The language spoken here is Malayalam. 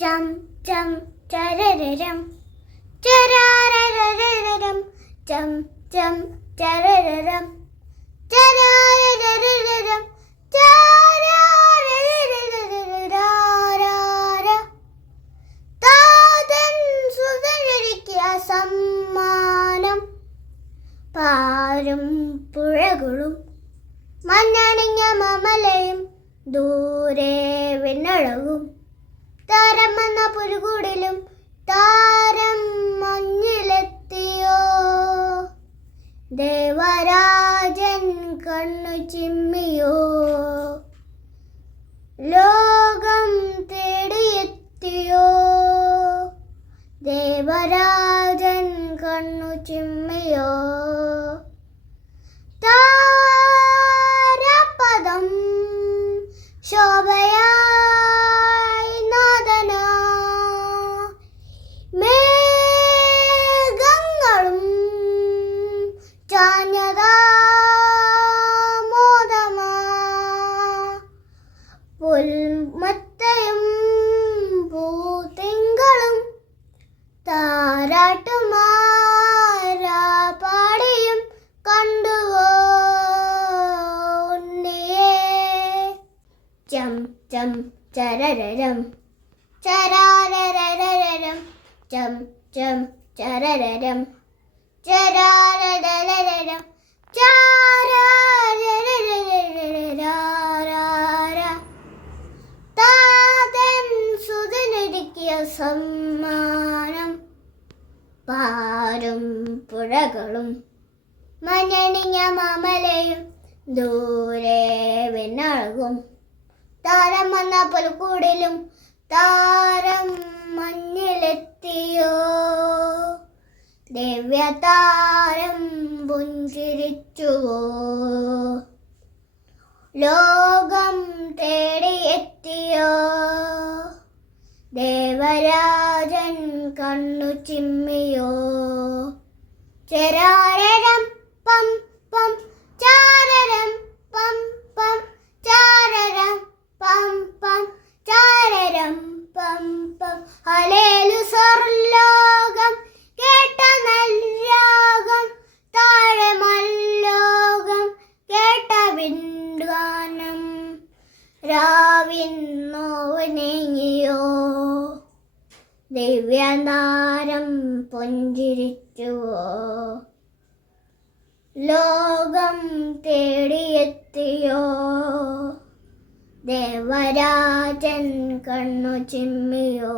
ചം ചം ചരരരം. ചരാരരരരം. ചം ചം ചരരരം. ചരാരരരരം. സമ്മാനം പാരും പുഴകളും മഞ്ഞണിഞ്ഞ മമലയും ദൂരെ വിണ്ണഴകും താരം വന്ന പുരുകൂടിലും താരം മഞ്ഞിലെത്തിയോ? ദേവരാജൻ കണ്ണു ചിമ്മിയോ? ലോകം തേടിയെത്തിയോ? ദേവരാജൻ കണ്ണു ചിമ്മിയോ? താരപദം ശോഭയായി ചം ചം ചരരരം. ചരാരരരരം ചം ചം ചരരരം. ചരാരരരരം സമ്മാനം. പാരും പുഴകളും. മഞ്ഞണിഞ്ഞ മാമലയും ദൂരെ വിണ്ണഴകും താരം വന്ന പുൽക്കൂടിലും താരം മഞ്ഞിലെത്തിയോ? ദിവ്യതാരം പുഞ്ചിരിച്ചുവോ? ലോകം തേടിയെത്തിയോ? ദേവരാജൻ കണ്ണു ചിമ്മിയോ? ചരാരരം രാവിന്നോവനെങ്ങിയോ ദിവ്യനാരം പുഞ്ചിരിച്ചുവോ? ലോകം തേടിയെത്തിയോ? ദേവരാജൻ കണ്ണു ചിമ്മിയോ?